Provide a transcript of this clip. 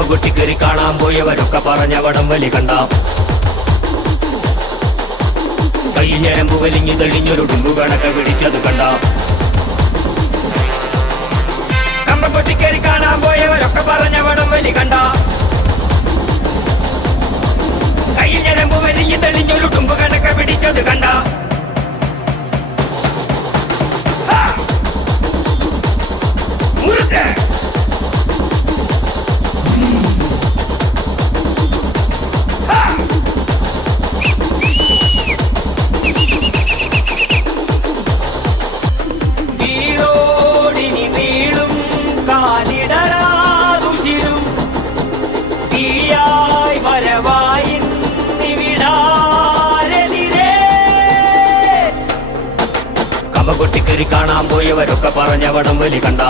കമ്പകുട്ടിക്കേറി കാണാൻ പോയവരൊക്കെ പറഞ്ഞ വടം വലി കണ്ട. കൈ ഞരമ്പ് വലിഞ്ഞു തെളിഞ്ഞൊരു ഡുമ്പു കണക്കെ പിടിച്ചത് കണ്ട. കമ്പകുട്ടിക്കേറി കാണാൻ പോയവരൊക്കെ പറഞ്ഞ വടം വലി കണ്ട. കൈ ഞരമ്പ് വലിഞ്ഞു തെളിഞ്ഞൊരു ഡുമ്പു കണക്കെ പിടിച്ചത് കണ്ട. കമ്പകുട്ടിക്കേറി കാണാൻ പോയവരൊക്കെ പറഞ്ഞ വടം വലി കണ്ട.